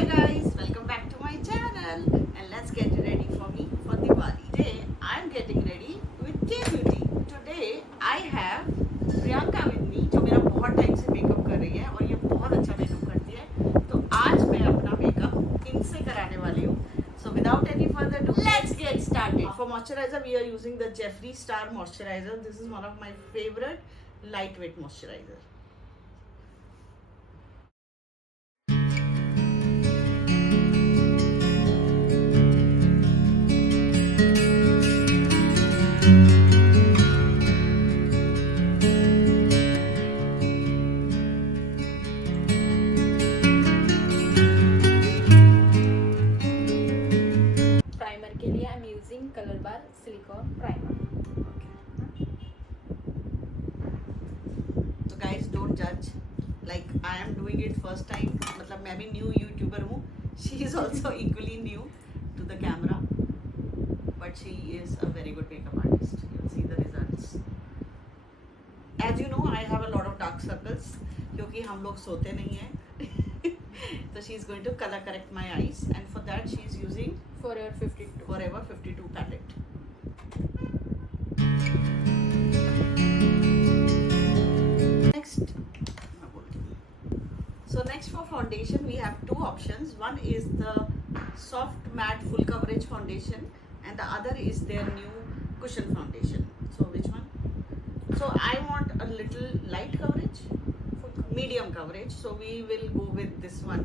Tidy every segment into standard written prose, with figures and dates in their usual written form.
Hi guys, welcome back to my channel and let's get ready for me for Diwali. Today I'm getting ready with K Beauty. Today I have Priyanka with me जो मेरा बहुत time से makeup कर रही है और ये बहुत अच्छा मेकअप करती है. तो आज मैं अपना मेकअप इनसे कराने वाली हूँ. So without any further ado, let's get started. For moisturizer we are using the Jeffree Star moisturizer. This is one of my favorite lightweight moisturizer. Colour bar silicone primer. तो गाइस डोंट जज like I am doing it first time. मतलब मैं भी new YouTuber हूँ. She is also equally new to the camera but she is a very good makeup artist. You will see the results. As you know I have a lot of dark circles क्योंकि हम लोग सोते नहीं हैं. So she is going to color correct my eyes and for that she is using Forever 52 palette. Next for foundation we have two options. One is the soft matte full coverage foundation and the other is their new cushion foundation. So which one? So I want a little light coverage, medium coverage, so we will go with this one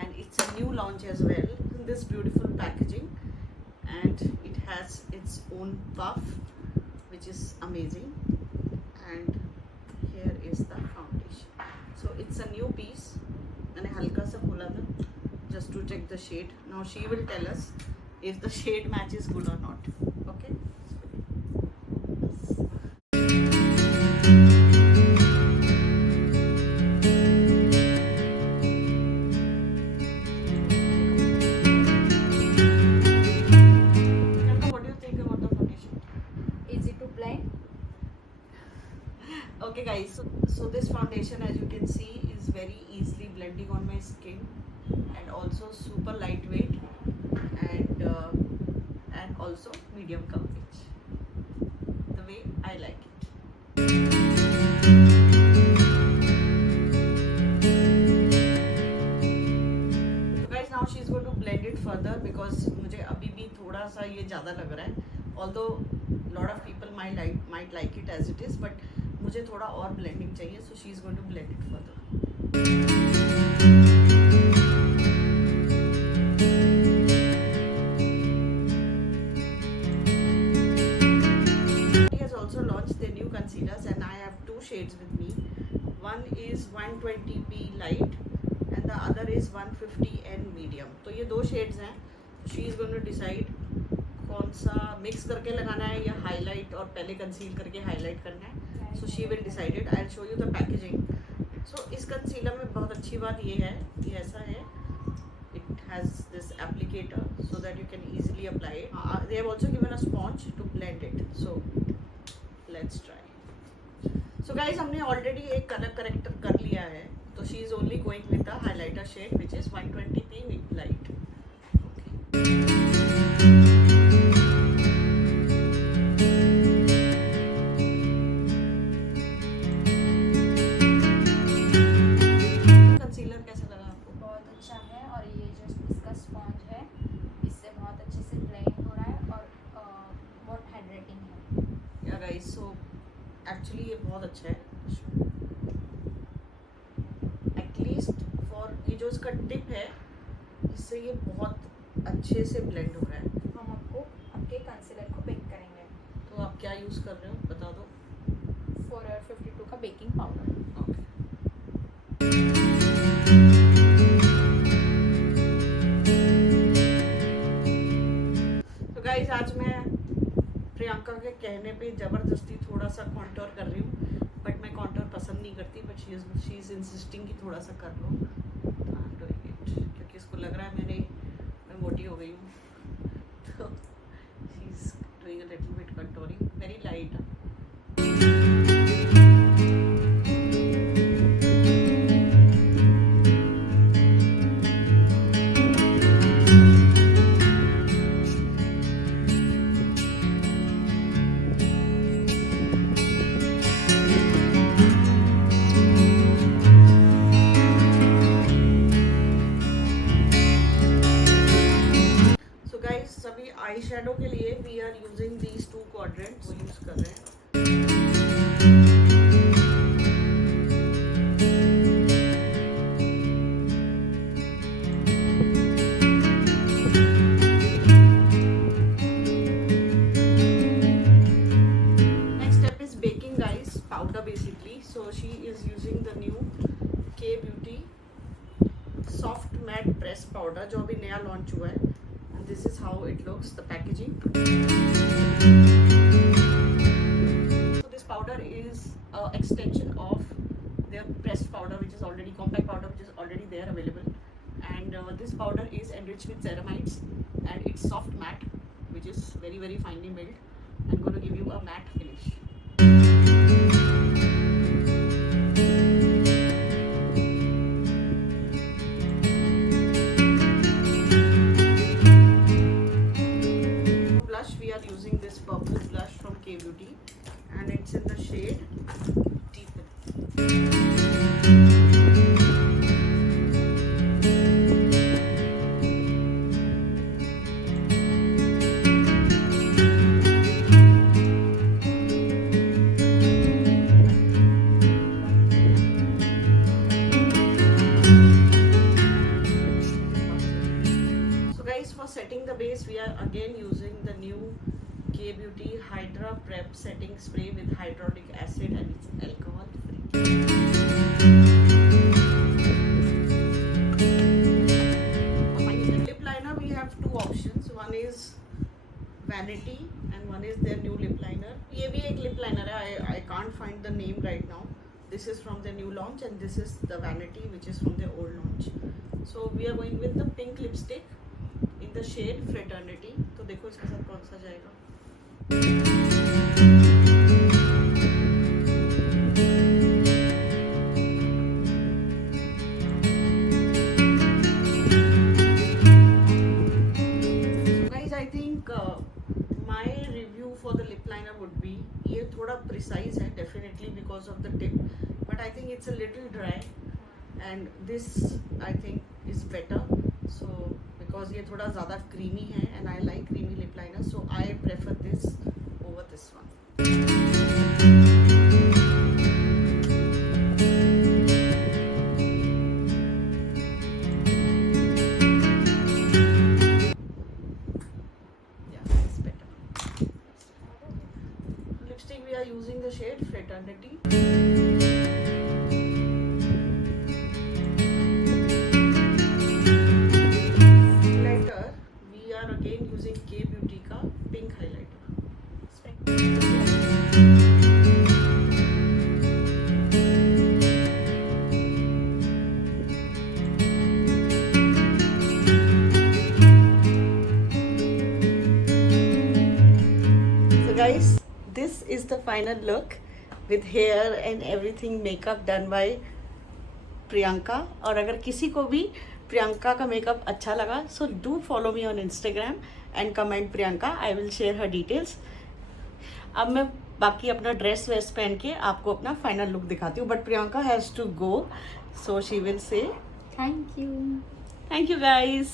and it's a new launch as well in this beautiful packaging and it has its own puff which is amazing. And here is the foundation. So it's a new piece. मैंने हल्का सा खोला था just to check the shade. Now she will tell us if the shade match is good or not. Okay. Okay guys, so this foundation as you can see is very easily blending on my skin and also super lightweight and also medium coverage the way I like it. So guys now she is going to blend it further because मुझे अभी भी थोड़ा सा ये ज़्यादा लग रहा है. Although lot of people might like it as it is but मुझे थोड़ा और ब्लेंडिंग चाहिए. So she is going to blend it further. He has also launched their new concealers and I have two shades with me. One is 120p light and the other is 150n medium. तो ये दो shades हैं. She is going to decide कौन सा mix करके लगाना है या हाईलाइट और पहले कंसील करके हाईलाइट करना है. So she will decide it. I'll show you the packaging. So इस कंसीलर में बहुत अच्छी बात ये है, ये ऐसा है. It has this applicator so that you can easily apply it. They have also given a sponge to blend it. So let's try. So guys हमने already एक color corrector कर लिया है. तो she is only going with the highlighter shade which is 120p with light. Okay. Actually ये बहुत अच्छा है. एटलीस्ट फॉर ये जो इसका टिप है इससे ये बहुत अच्छे से ब्लेंड हो रहा है. हम आपको आपके कंसीलर को बेक करेंगे. तो आप क्या यूज़ कर रहे हो बता दो. Forever 52 का बेकिंग पाउडर. ओके. तो गाइस आज मैं प्रियंका के कहने पे ज़बरदस्ती थोड़ा सा कॉन्टोर कर रही हूँ बट मैं कॉन्टोर पसंद नहीं करती बट शी इज़ इंसिस्टिंग कि थोड़ा सा कर लो. आई एम डूइंग इट क्योंकि इसको लग रहा है मैं मोटी हो गई हूँ. तो she is doing a little bit contouring very light. So guys, सभी आई शेडो के लिए we are using these two quadrants, वो यूज कर रहे हैं. Next step is baking guys, powder basically. So she is using the new K Beauty soft matte press powder जो अभी नया लॉन्च हुआ है. And this is how it looks, the packaging. So this powder is an extension of their pressed powder, which is already compact powder, which is already there available. And this powder is enriched with ceramides, and it's soft matte, which is very very finely milled. I'm going to give you a matte finish. Blush, we are using this purple blush from K Beauty, and it's in the shade Deepen. So guys, for setting the base, we are again using the new K Beauty Hydra Prep Setting Spray with hyaluronic acid, and it's alcohol free. Lip liner, we have two options. One is Vanity and one is their new lip liner. ये भी एक lip liner है. I can't find the name right now. This is from the new launch, and this is the Vanity, which is from their old launch. So we are going with the pink lipstick in the shade Fraternity. तो देखो इसके साथ कौन सा जाएगा. So guys, I think my review for the lip liner would be, ये थोड़ा precise है definitely because of the tip, but I think it's a little dry, and this I think is better. So because ये थोड़ा ज़्यादा creamy है, and I like creamy lip liner, so I prefer this over this one. Yeah, it's better. Lipstick, we are using the shade Fraternity. Highlighter, we are again using K Beauty का pink highlighter. So guys, this is the final look with hair and everything, makeup done by Priyanka. और अगर किसी को भी प्रियंका का makeup अच्छा लगा, so do follow me on Instagram and comment Priyanka, I will share her details. अब मैं बाकी अपना ड्रेस वेस पहन के आपको अपना फाइनल लुक दिखाती हूँ, but Priyanka has to go, so she will say thank you. Thank you guys.